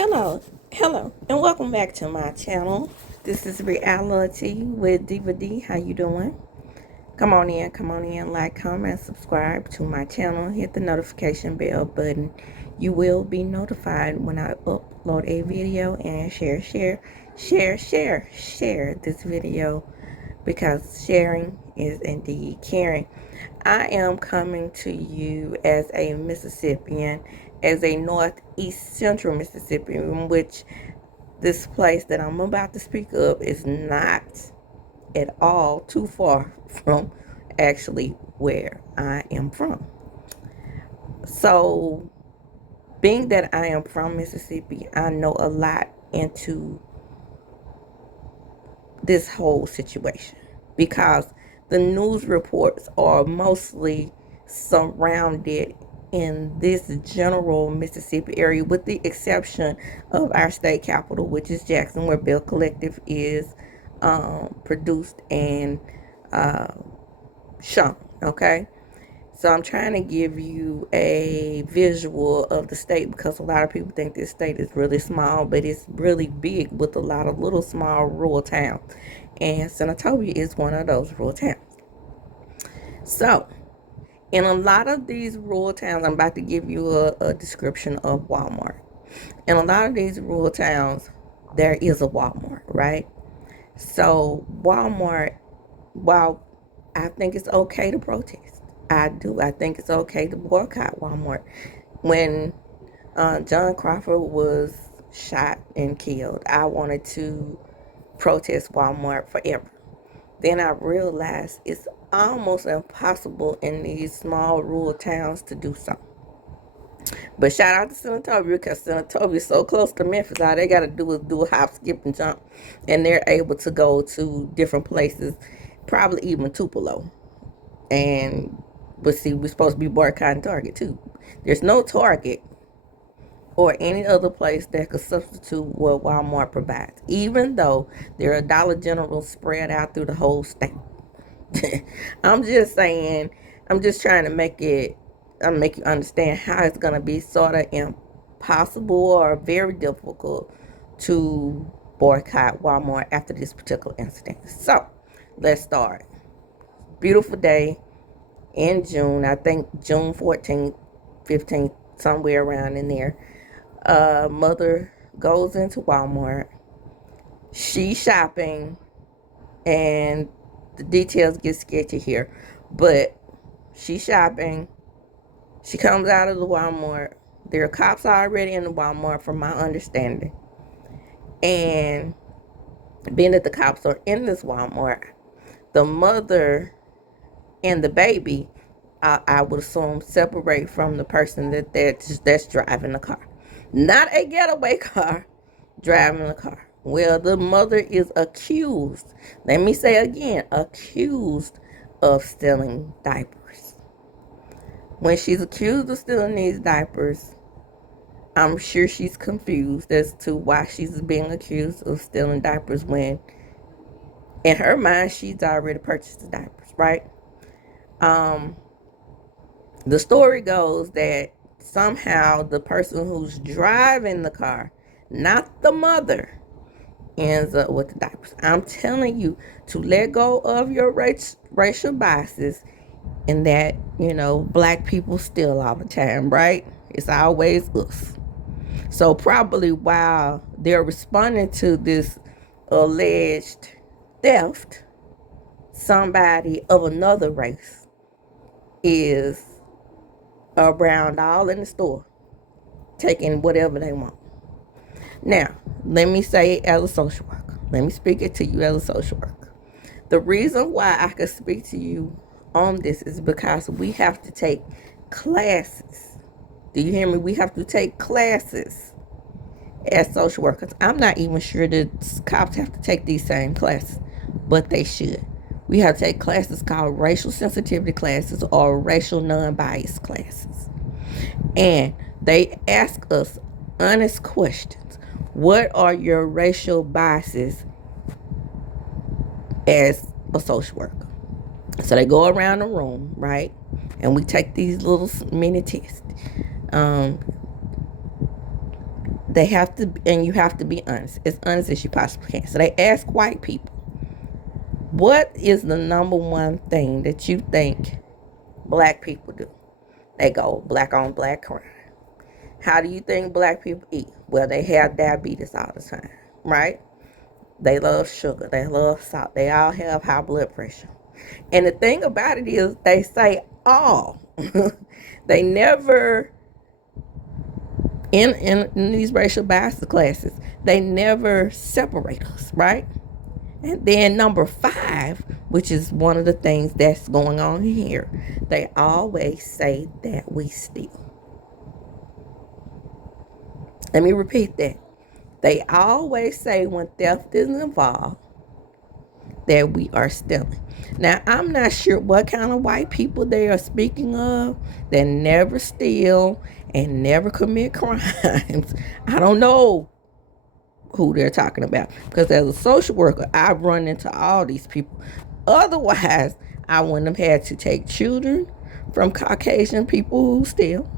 Hello, and welcome back to my channel. This is Reality with Diva D. How you doing? Come on in, like, comment, subscribe to my channel. Hit the notification bell button. You will be notified when I upload a video, and share this video because sharing is indeed caring. I am coming to you as a Mississippian, as a northeast central Mississippian, which this place that I'm about to speak of is not at all too far from actually where I am from. So, being that I am from Mississippi, I know a lot into this whole situation because the news reports are mostly surrounded in this general Mississippi area, with the exception of our state capital, which is Jackson, where Bill Collective is produced and shown. Okay, so I'm trying to give you a visual of the state because a lot of people think this state is really small, but it's really big with a lot of little small rural towns. And Senatobia is one of those rural towns. So, in a lot of these rural towns, I'm about to give you a description of Walmart. In a lot of these rural towns, there is a Walmart, right? So, Walmart, while I think it's okay to protest, I do. I think it's okay to boycott Walmart. When John Crawford was shot and killed, I wanted to protest Walmart forever. Then I realized it's almost impossible in these small rural towns to do so. But shout out to Senatobia because Senatobia is so close to Memphis. All they got to do is do a hop, skip, and jump. And they're able to go to different places, probably even Tupelo. But see, we're supposed to be boycotting Target too. There's no Target or any other place that could substitute what Walmart provides, even though there are Dollar General spread out through the whole state. I'm just saying, I'm just trying to make you understand how it's going to be sort of impossible or very difficult to boycott Walmart after this particular incident. So, let's start. Beautiful day in June, I think June 14th, 15th, somewhere around in there. Mother goes into Walmart. She's shopping, and the details get sketchy here, but she's shopping. She comes out of the Walmart. There are cops already in the Walmart, from my understanding. And being that the cops are in this Walmart, the mother and the baby, I would assume, separate from the person that's driving the car. Not a getaway car, driving the car. Well, the mother is accused, let me say again, accused of stealing diapers. When she's accused of stealing these diapers, I'm sure she's confused as to why she's being accused of stealing diapers when, in her mind, she's already purchased the diapers, right? The story goes that somehow the person who's driving the car, not the mother, ends up with the diapers. I'm telling you to let go of your racial biases, and that, black people steal all the time, right? It's always us. So probably while they're responding to this alleged theft, somebody of another race is around all in the store taking whatever they want. Now, let me say it as a social worker. Let me speak it to you as a social worker. The reason why I could speak to you on this is because we have to take classes. Do you hear me? We have to take classes as social workers. I'm not even sure that cops have to take these same classes, but they should. We have to take classes called racial sensitivity classes or racial non-bias classes. And they ask us honest questions. What are your racial biases as a social worker? So they go around the room, right? And we take these little mini tests. They have to, and you have to be honest, as honest as you possibly can. So they ask white people, what is the number one thing that you think black people do? They go, black on black crime. How do you think black people eat? Well, they have diabetes all the time, right? They love sugar. They love salt. They all have high blood pressure. And the thing about it is, they say all. They never, in these racial bias classes, they never separate us, right? And then number 5, which is one of the things that's going on here, they always say that we steal. Let me repeat that. They always say when theft is involved that we are stealing. Now, I'm not sure what kind of white people they are speaking of that never steal and never commit crimes. I don't know who they're talking about, because as a social worker, I've run into all these people. Otherwise, I wouldn't have had to take children from Caucasian people who steal,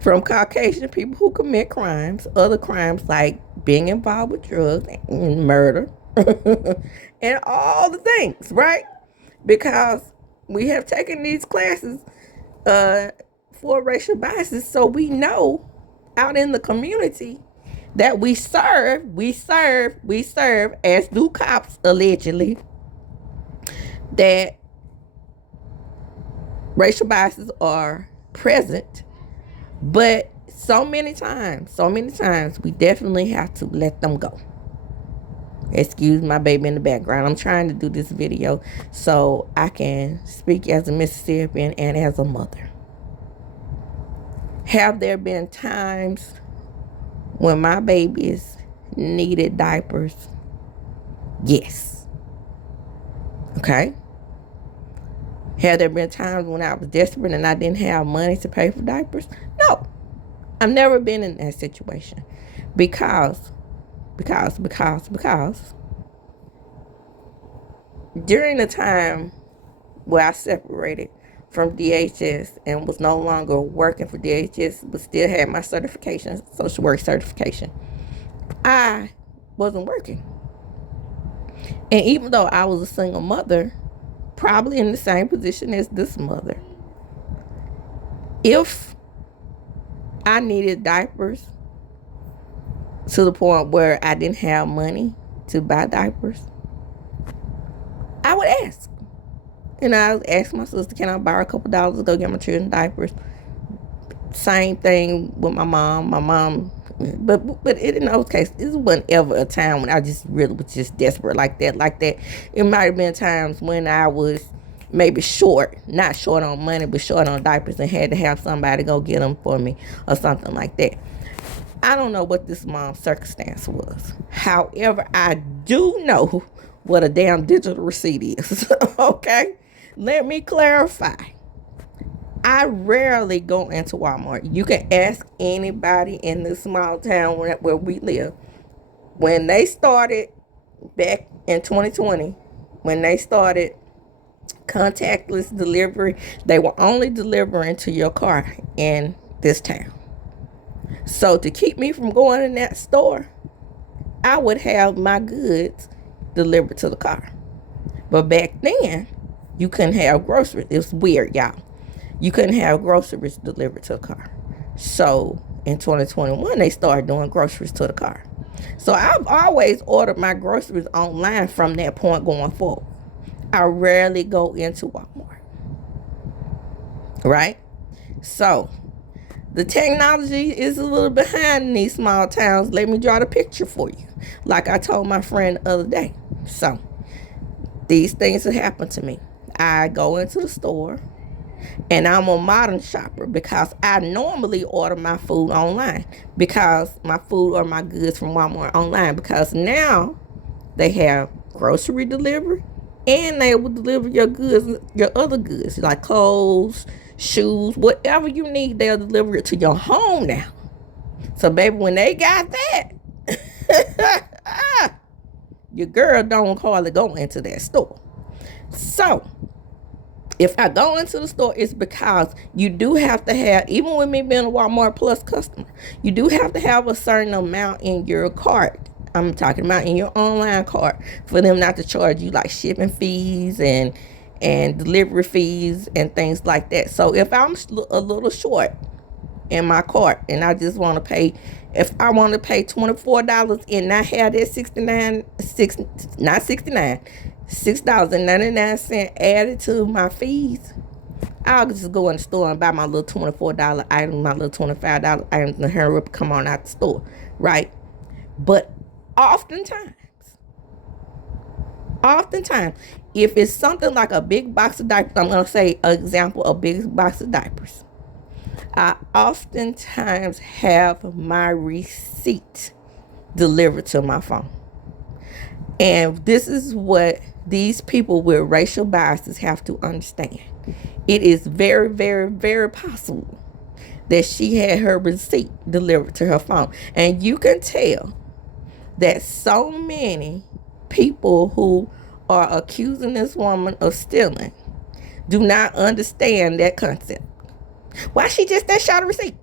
from Caucasian people who commit crimes, other crimes like being involved with drugs and murder, and all the things, right? Because we have taken these classes for racial biases, so we know out in the community that we serve, as do cops allegedly, that racial biases are present. But so many times, we definitely have to let them go. Excuse my baby in the background. I'm trying to do this video so I can speak as a Mississippian and as a mother. Have there been times when my babies needed diapers? Yes. Okay. Have there been times when I was desperate and I didn't have money to pay for diapers? No. I've never been in that situation. Because during the time where I separated from DHS and was no longer working for DHS, but still had my certification, social work certification, I wasn't working. And even though I was a single mother, probably in the same position as this mother, if I needed diapers to the point where I didn't have money to buy diapers, I would ask. And I would ask my sister, can I borrow a couple dollars to go get my children diapers? Same thing with my mom. But in those cases, this wasn't ever a time when I just really was just desperate like that. It might have been times when I was maybe not short on money, but short on diapers and had to have somebody go get them for me or something like that. I don't know what this mom's circumstance was. However, I do know what a damn digital receipt is. Okay? Let me clarify. I rarely go into Walmart. You can ask anybody in this small town where we live. When they started back in 2020, when they started contactless delivery, they were only delivering to your car in this town. So to keep me from going in that store, I would have my goods delivered to the car. But back then, you couldn't have groceries. It was weird, y'all. You couldn't have groceries delivered to the car. So in 2021, they started doing groceries to the car. So I've always ordered my groceries online from that point going forward. I rarely go into Walmart. Right? So the technology is a little behind in these small towns. Let me draw the picture for you. Like I told my friend the other day. So these things have happened to me. I go into the store and I'm a modern shopper because I normally order my food online, because my food or my goods from Walmart online, because now they have grocery delivery and they will deliver your goods, your other goods like clothes, shoes, whatever you need, they'll deliver it to your home now. So baby, when they got that, your girl don't hardly go into that store. So If I go into the store, it's because you do have to have, even with me being a Walmart Plus customer, you do have to have a certain amount in your cart. I'm talking about in your online cart for them not to charge you like shipping fees and delivery fees and things like that. So if I'm a little short in my cart and I just want to pay, if I want to pay $24 and not have that $6.99 added to my fees, I'll just go in the store and buy my little $24 item, my little $25 items, and hurry up, come on out the store, right? But oftentimes, if it's something like a big box of diapers, I'm going to say an example, a big box of diapers, I oftentimes have my receipt delivered to my phone. And this is what these people with racial biases have to understand. It is very, very, very possible that she had her receipt delivered to her phone. And you can tell that so many people who are accusing this woman of stealing do not understand that concept. Why she just that shot a receipt?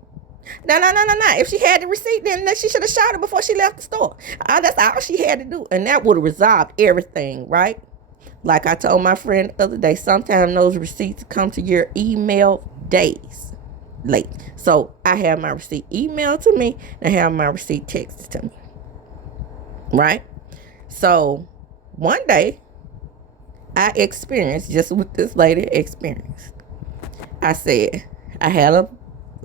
No. If she had the receipt, then she should have shot it before she left the store. That's all she had to do. And that would have resolved everything, right? Like I told my friend the other day, sometimes those receipts come to your email days late. So I have my receipt emailed to me and I have my receipt texted to me. Right? So one day I experienced just what this lady experienced. I said I had an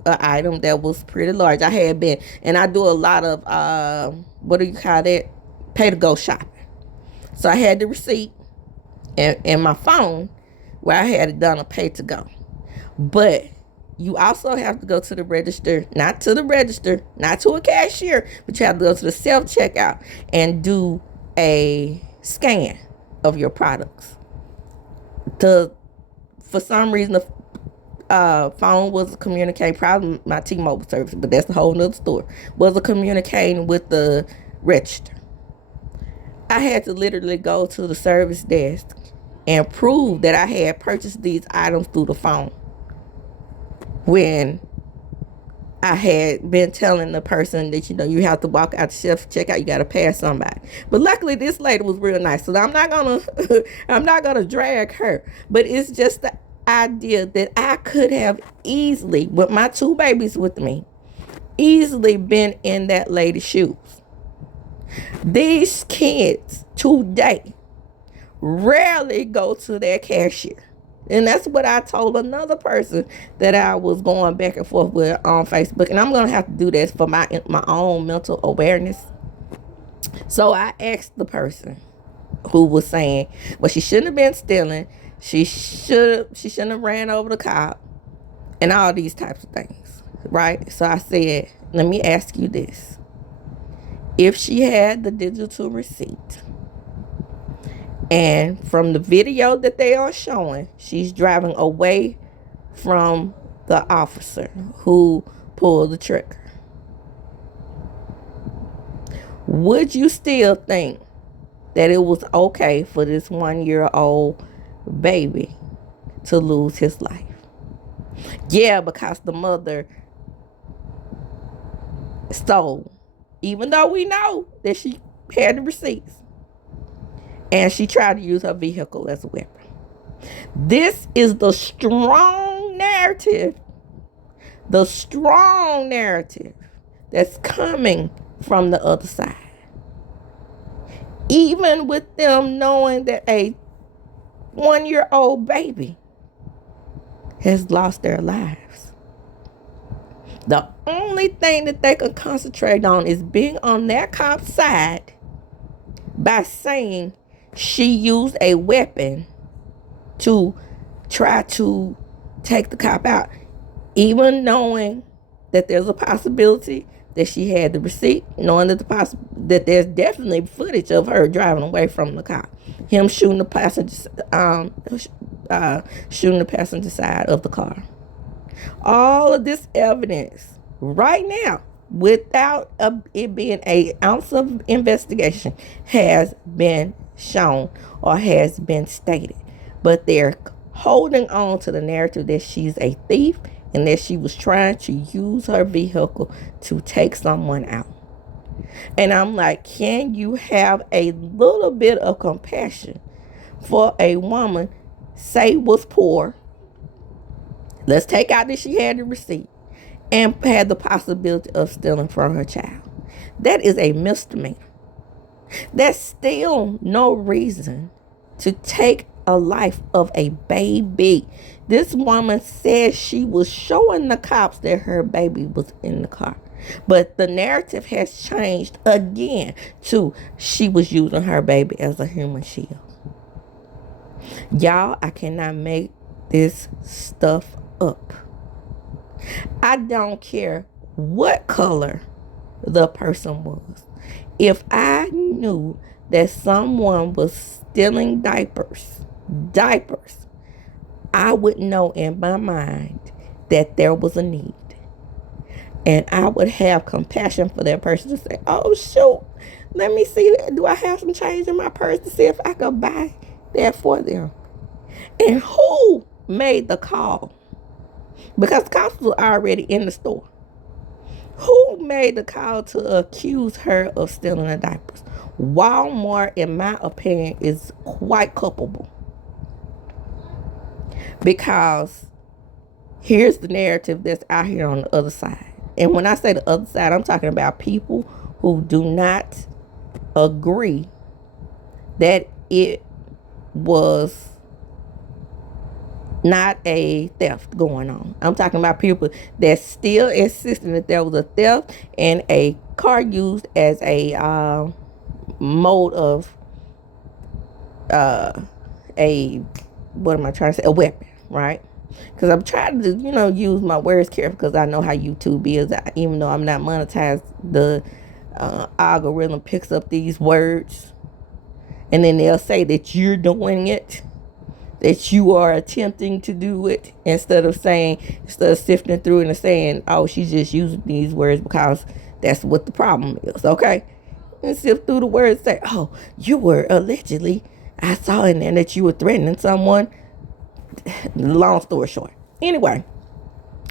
item that was pretty large. I had been, and I do a lot of what do you call that? Pay to go shopping. So I had the receipt and my phone where I had done a pay to go. But you also have to go to the register, not to a cashier, but you have to go to the self-checkout and do a scan of your products. For some reason, the phone was communicating, probably my T-Mobile service, but that's a whole nother story, was communicating with the register. I had to literally go to the service desk and prove that I had purchased these items through the phone, when I had been telling the person that, you have to walk out the shelf checkout, you got to pass somebody. But luckily this lady was real nice, so I'm not gonna drag her. But it's just the idea that I could have easily, with my 2 babies with me, easily been in that lady's shoes. These kids today rarely go to their cashier. And that's what I told another person that I was going back and forth with on Facebook. And I'm going to have to do this for my own mental awareness. So I asked the person who was saying, well, she shouldn't have been stealing. She shouldn't have ran over the cop and all these types of things, right? So I said, let me ask you this. If she had the digital receipt, and from the video that they are showing, she's driving away from the officer who pulled the trigger, would you still think that it was okay for this 1-year-old baby to lose his life? Yeah, because the mother stole, even though we know that she had the receipts, and she tried to use her vehicle as a weapon. This is the strong narrative that's coming from the other side. Even with them knowing that a 1-year-old baby has lost their lives, the only thing that they can concentrate on is being on that cop's side by saying she used a weapon to try to take the cop out, even knowing that there's a possibility that she had the receipt, knowing that there's definitely footage of her driving away from the cop, him shooting the passenger side of the car. All of this evidence right now, without it being an ounce of investigation, has been shown or has been stated. But they're holding on to the narrative that she's a thief and that she was trying to use her vehicle to take someone out. And I'm like, can you have a little bit of compassion for a woman, say was poor? Let's take out that she had the receipt and had the possibility of stealing from her child. That is a misdemeanor. That's still no reason to take a life of a baby. This woman said she was showing the cops that her baby was in the car. But the narrative has changed again to she was using her baby as a human shield. Y'all, I cannot make this stuff up. I don't care what color the person was. If I knew that someone was stealing diapers, I would know in my mind that there was a need. And I would have compassion for that person to say, oh, shoot, let me see, do I have some change in my purse to see if I could buy that for them? And who made the call? Because the cops were already in the store. Who made the call to accuse her of stealing the diapers? Walmart, in my opinion, is quite culpable. Because here's the narrative that's out here on the other side. And when I say the other side, I'm talking about people who do not agree that it was not a theft going on. I'm talking about people that still insisting that there was a theft and a car used as a mode of a weapon, right? Because I'm trying to, use my words carefully because I know how YouTube is. Even though I'm not monetized, the algorithm picks up these words, and then they'll say that you're doing it, that you are attempting to do it, instead of sifting through it and saying, oh, she's just using these words because that's what the problem is, okay? And sift through the words and say, oh, you were allegedly, I saw in there that you were threatening someone. Long story short. Anyway,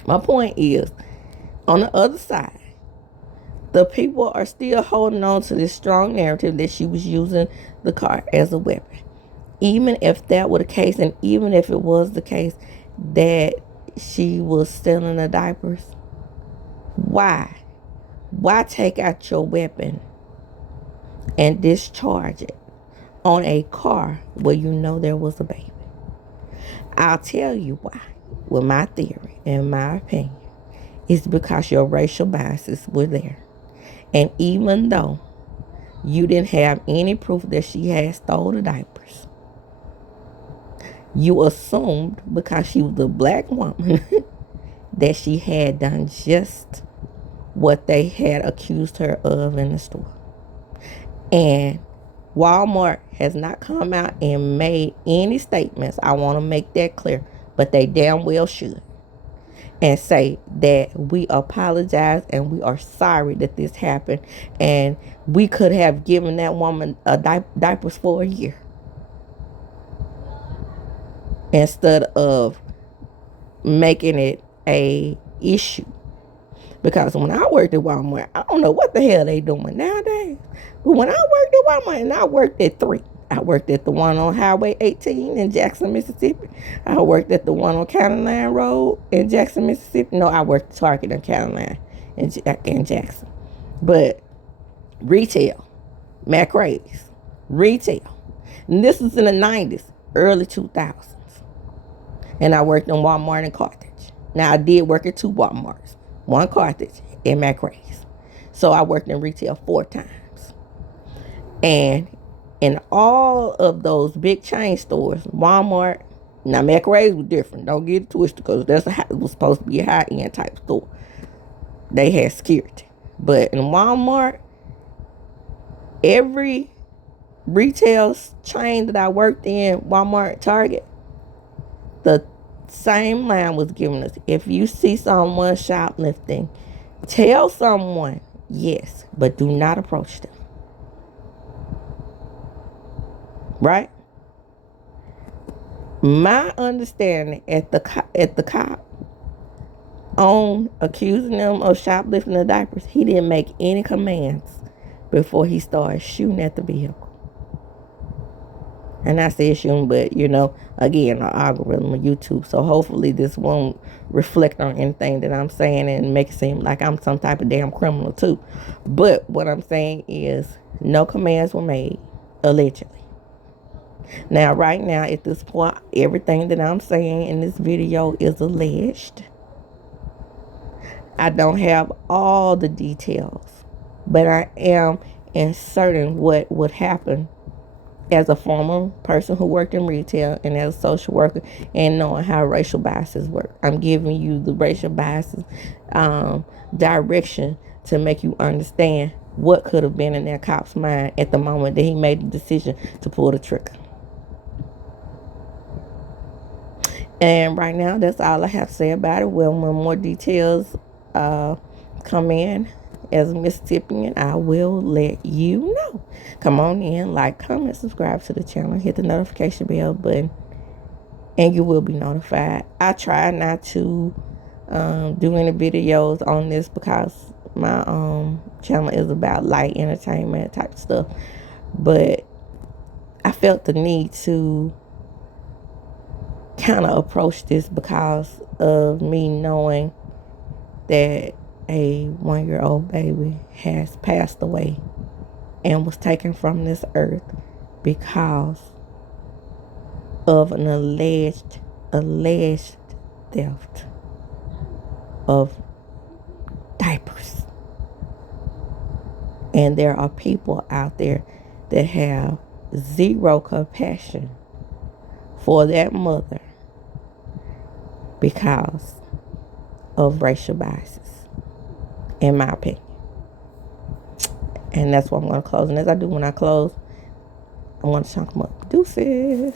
my point is, on the other side, the people are still holding on to this strong narrative that she was using the car as a weapon. Even if that were the case, and even if it was the case that she was stealing the diapers, why? Why take out your weapon and discharge it on a car where you know there was a baby? I'll tell you why. With my theory and my opinion, it's because your racial biases were there. And even though you didn't have any proof that she had stole the diapers, you assumed because she was a black woman that she had done just what they had accused her of in the store. And Walmart has not come out and made any statements. I want to make that clear, but they damn well should. And say that we apologize and we are sorry that this happened. And we could have given that woman diapers for a year, instead of making it a issue. Because when I worked at Walmart, I don't know what the hell they doing nowadays. But when I worked at Walmart, and I worked at 3. I worked at the one on Highway 18 in Jackson, Mississippi. I worked at the one on County Line Road in Jackson, Mississippi. No, I worked at Target on County Line in Jackson. But retail, McRae's, retail. And this was in the 90s, early 2000s. And I worked in Walmart and Carthage. Now, I did work at 2 Walmarts. One Carthage and McRae's. So I worked in retail 4 times. And in all of those big chain stores, Walmart, now McRae's was different. Don't get it twisted, because it was supposed to be a high-end type store. They had security. But in Walmart, every retail chain that I worked in, Walmart, Target, the same line was given us. If you see someone shoplifting, tell someone, yes, but do not approach them. Right? My understanding at the cop on accusing them of shoplifting the diapers, he didn't make any commands before he started shooting at the vehicle. And I said shooting, but again, our algorithm of YouTube. So hopefully this won't reflect on anything that I'm saying and make it seem like I'm some type of damn criminal too. But what I'm saying is no commands were made, allegedly. Now, right now, at this point, everything that I'm saying in this video is alleged. I don't have all the details, but I am inserting what would happen as a former person who worked in retail and as a social worker and knowing how racial biases work. I'm giving you the racial biases direction to make you understand what could have been in that cop's mind at the moment that he made the decision to pull the trigger. And right now, that's all I have to say about it. Well, when more details come in as a Mississippian, I will let you know. Come on in, like, comment, subscribe to the channel, hit the notification bell button, and you will be notified. I try not to do any videos on this because my channel is about light entertainment type stuff. But I felt the need to kind of approach this because of me knowing that a 1-year-old baby has passed away and was taken from this earth because of an alleged theft of diapers. And there are people out there that have zero compassion for that mother because of racial biases, in my opinion. And that's what I'm going to close. And as I do when I close, I'm going to chunk them up. Deuces.